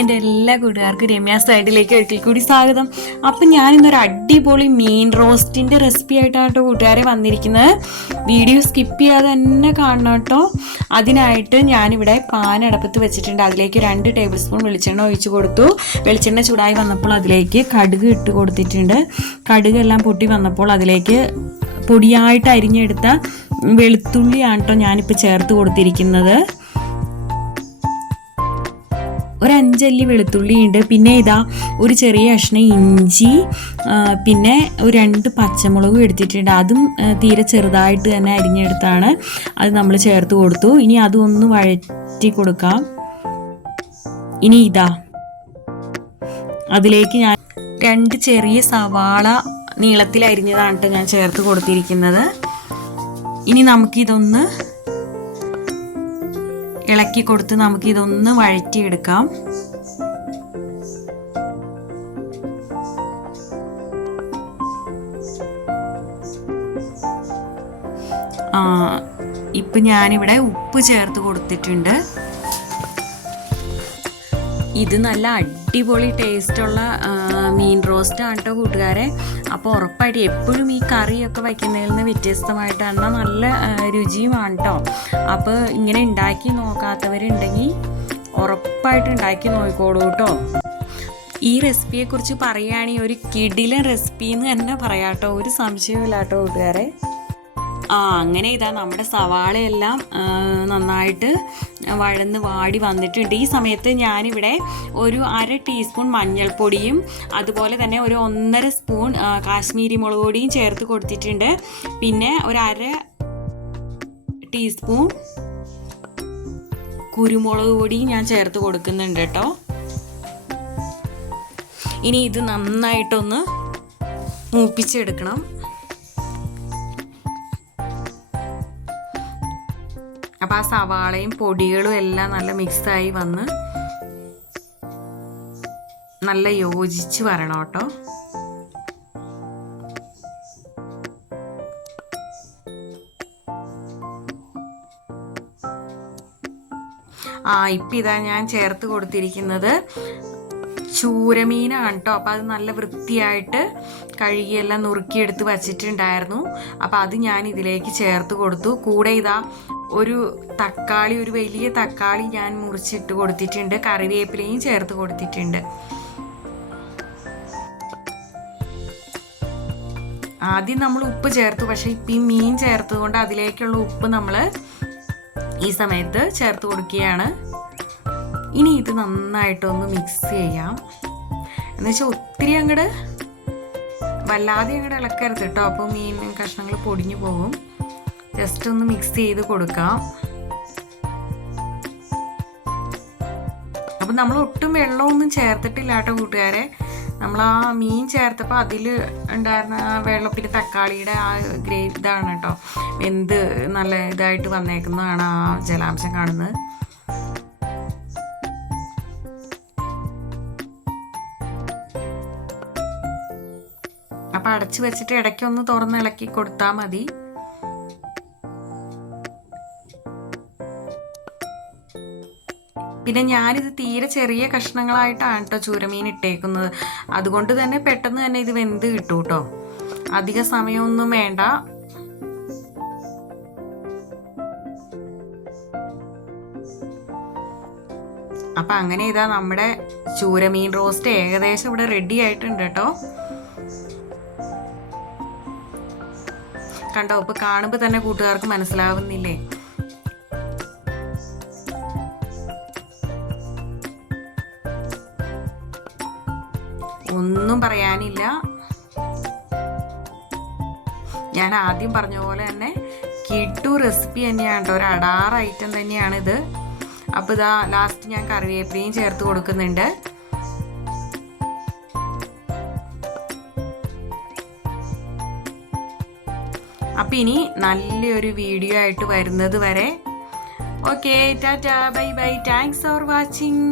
എൻ്റെ എല്ലാ കൂട്ടുകാർക്കും രമ്യ സൈഡിലേക്ക് ഒരിക്കൽ കൂടി സ്വാഗതം. അപ്പം ഞാനിന്നൊരു അടിപൊളി മീൻ റോസ്റ്റിൻ്റെ റെസിപ്പി ആയിട്ടാണ് കേട്ടോ കൂട്ടുകാരെ വന്നിരിക്കുന്നത്. വീഡിയോ സ്കിപ്പ് ചെയ്യാതെ തന്നെ കാണണം കേട്ടോ. അതിനായിട്ട് ഞാനിവിടെ പാൻ അടുപ്പത്ത് വെച്ചിട്ടുണ്ട്. അതിലേക്ക് 2 ടേബിൾ സ്പൂൺ വെളിച്ചെണ്ണ ഒഴിച്ച് കൊടുത്തു. വെളിച്ചെണ്ണ ചൂടായി വന്നപ്പോൾ അതിലേക്ക് കടുക് ഇട്ട് കൊടുത്തിട്ടുണ്ട്. കടുകെല്ലാം പൊട്ടി വന്നപ്പോൾ അതിലേക്ക് പൊടിയായിട്ട് അരിഞ്ഞെടുത്ത വെളുത്തുള്ളിയാണ് കേട്ടോ ഞാനിപ്പോൾ ചേർത്ത് കൊടുത്തിരിക്കുന്നത്. ഒരു 5 അല്ലി വെളുത്തുള്ളി ഉണ്ട്. പിന്നെ ഇതാ ഒരു ചെറിയ കഷ്ണം ഇഞ്ചി, പിന്നെ ഒരു 2 പച്ചമുളകും എടുത്തിട്ടുണ്ട്. അതും തീരെ ചെറുതായിട്ട് തന്നെ അരിഞ്ഞെടുത്താണ് അത് നമ്മൾ ചേർത്ത് കൊടുത്തു. ഇനി അതൊന്ന് വഴറ്റി കൊടുക്കാം. ഇനി ഇതാ അതിലേക്ക് ഞാൻ 2 ചെറിയ സവാള നീളത്തിൽ അരിഞ്ഞതാണ് കേട്ടോ ഞാൻ ചേർത്ത് കൊടുത്തിരിക്കുന്നത്. ഇനി നമുക്കിതൊന്ന് ഇളക്കി കൊടുത്ത് നമുക്കിതൊന്ന് വഴറ്റിയെടുക്കാം. ഇപ്പം ഞാനിവിടെ ഉപ്പ് ചേർത്ത് കൊടുത്തിട്ടുണ്ട്. ഇത് നല്ല അടിപൊളി ടേസ്റ്റുള്ള മീൻ റോസ്റ്റാണ് കേട്ടോ കൂട്ടുകാരെ. അപ്പോൾ ഉറപ്പായിട്ട് എപ്പോഴും ഈ കറിയൊക്കെ വയ്ക്കുന്നതിൽ നിന്ന് വ്യത്യസ്തമായിട്ടാണ്, നല്ല രുചിയുമാണ് കേട്ടോ. അപ്പോൾ ഇങ്ങനെ ഉണ്ടാക്കി നോക്കാത്തവരുണ്ടെങ്കിൽ ഉറപ്പായിട്ട് ഉണ്ടാക്കി നോക്കിക്കോളൂ കേട്ടോ. ഈ റെസിപ്പിയെക്കുറിച്ച് പറയുകയാണെങ്കിൽ ഒരു കിടിലൻ റെസിപ്പി എന്ന് തന്നെ പറയാം കേട്ടോ, ഒരു സംശയമില്ല കേട്ടോ കൂട്ടുകാരെ. അങ്ങനെ ഇതാ നമ്മുടെ സവാളയെല്ലാം നന്നായിട്ട് വഴന്ന് വാടി വന്നിട്ടുണ്ട്. ഈ സമയത്ത് ഞാനിവിടെ ഒരു 1/2 ടീസ്പൂൺ മഞ്ഞൾപ്പൊടിയും അതുപോലെ തന്നെ ഒരു 1.5 സ്പൂൺ കാശ്മീരി മുളക് പൊടിയും ചേർത്ത് കൊടുത്തിട്ടുണ്ട്. പിന്നെ ഒരു 1/2 ടീസ്പൂൺ കുരുമുളക് പൊടിയും ഞാൻ ചേർത്ത് കൊടുക്കുന്നുണ്ട് കേട്ടോ. ഇനി ഇത് നന്നായിട്ടൊന്ന് മൂപ്പിച്ചെടുക്കണം. അപ്പോൾ ആ സവാളയും പൊടികളും എല്ലാം നല്ല മിക്സായി വന്ന് നല്ല യോജിച്ച് വരണം കേട്ടോ. ഇപ്പം ഇതാ ഞാൻ ചേർത്ത് കൊടുത്തിരിക്കുന്നത് ചൂരമീനാണ് കേട്ടോ. അപ്പോൾ അത് നല്ല വൃത്തിയായിട്ട് കഴുകിയെല്ലാം നുറുക്കിയെടുത്ത് വച്ചിട്ടുണ്ടായിരുന്നു. അപ്പോൾ അത് ഞാൻ ഇതിലേക്ക് ചേർത്ത് കൊടുത്തു. കൂടെ ഇതാ ഒരു തക്കാളി, ഒരു വലിയ തക്കാളി ഞാൻ മുറിച്ചിട്ട് കൊടുത്തിട്ടുണ്ട്. കറിവേപ്പിലയും ചേർത്ത് കൊടുത്തിട്ടുണ്ട്. ആദ്യം നമ്മൾ ഉപ്പ് ചേർത്തു, പക്ഷേ ഇപ്പം ഈ മീൻ ചേർത്തുകൊണ്ട് അതിലേക്കുള്ള ഉപ്പ് നമ്മൾ ഈ സമയത്ത് ചേർത്ത് കൊടുക്കുകയാണ്. ഇനി ഇത് നന്നായിട്ടൊന്ന് മിക്സ് ചെയ്യാം. എന്നുവെച്ചാൽ ഒത്തിരി അങ്ങോട്ട് വല്ലാതെ അങ്ങോട്ട് ഇളക്കരുത് കേട്ടോ, അപ്പോൾ മീൻ കഷ്ണങ്ങൾ പൊടിഞ്ഞു പോകും. ജസ്റ്റ് ഒന്ന് മിക്സ് ചെയ്ത് കൊടുക്കാം. അപ്പം നമ്മൾ ഒട്ടും വെള്ളമൊന്നും ചേർത്തിട്ടില്ല കേട്ടോ കൂട്ടുകാരെ. നമ്മൾ ആ മീൻ ചേർത്തപ്പോൾ അതിൽ ഉണ്ടായിരുന്ന വെള്ളം, പിന്നെ തക്കാളിയുടെ ആ ഇതാണ് കേട്ടോ വെന്ത് നല്ല ഇതായിട്ട് വന്നേക്കുന്നതാണ് ആ ജലാംശം കാണുന്നത്. അപ്പം അടച്ചു വെച്ചിട്ട് ഇടയ്ക്കൊന്ന് തുറന്ന് ഇളക്കി കൊടുത്താൽ മതി. പിന്നെ ഞാനിത് തീരെ ചെറിയ കഷ്ണങ്ങളായിട്ടാണ് കേട്ടോ ചൂരമീൻ ഇട്ടേക്കുന്നത്. അതുകൊണ്ട് തന്നെ പെട്ടെന്ന് തന്നെ ഇത് വെന്ത് കിട്ടും കേട്ടോ, അധിക സമയമൊന്നും വേണ്ട. അപ്പം അങ്ങനെ ഇതാ നമ്മുടെ ചൂരമീൻ റോസ്റ്റ് ഏകദേശം ഇവിടെ റെഡി ആയിട്ടുണ്ട് കേട്ടോ. കണ്ടോ, ഇപ്പോൾ കാണുമ്പോൾ തന്നെ കൂട്ടുകാർക്ക് മനസ്സിലാവുന്നില്ലേ? ഒന്നും പറയാനില്ല. ഞാൻ ആദ്യം പറഞ്ഞ പോലെ തന്നെ കിട്ടു റെസിപ്പി തന്നെയാണ് കേട്ടോ, ഒരു അടാർ ഐറ്റം തന്നെയാണിത്. അപ്പോൾ ഇതാ ലാസ്റ്റ് ഞാൻ കറിവേപ്പിലയും ചേർത്ത് കൊടുക്കുന്നുണ്ട്. അപ്പം ഇനി നല്ലൊരു വീഡിയോ ആയിട്ട് വരുന്നത് വരെ okay, Tata, bye bye, thanks for watching.